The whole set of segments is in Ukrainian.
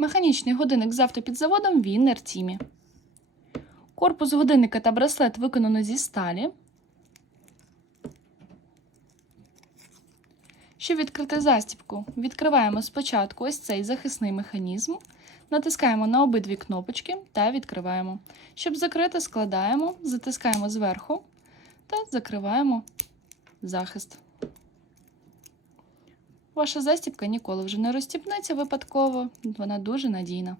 Механічний годинник з автопідзаводом Віннер Тімі. Корпус годинника та браслет виконано зі сталі. Щоб відкрити застібку, відкриваємо спочатку ось цей захисний механізм, натискаємо на обидві кнопочки та відкриваємо. Щоб закрити, складаємо, затискаємо зверху та закриваємо захист. Ваша застібка ніколи вже не розтіпнеться випадково, вона дуже надійна.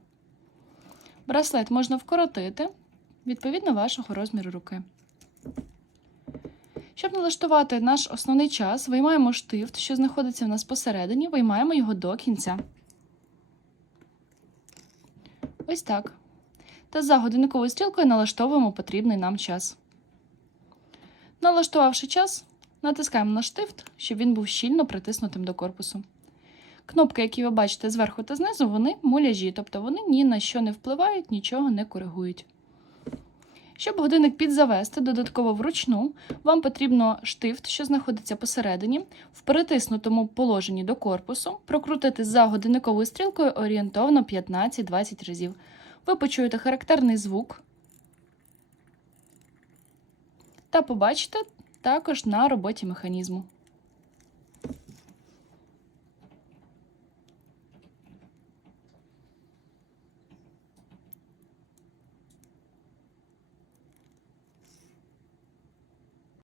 Браслет можна вкоротити відповідно вашого розміру руки. Щоб налаштувати наш основний час, виймаємо штифт, що знаходиться в нас посередині, виймаємо його до кінця. Ось так. Та за годинниковою стрілкою налаштовуємо потрібний нам час. Налаштувавши час, натискаємо на штифт, щоб він був щільно притиснутим до корпусу. Кнопки, які ви бачите зверху та знизу, вони муляжі, тобто вони ні на що не впливають, нічого не коригують. Щоб годинник підзавести додатково вручну, вам потрібно штифт, що знаходиться посередині, в перетиснутому положенні до корпусу, прокрутити за годинниковою стрілкою орієнтовно 15-20 разів. Ви почуєте характерний звук та побачите також на роботі механізму.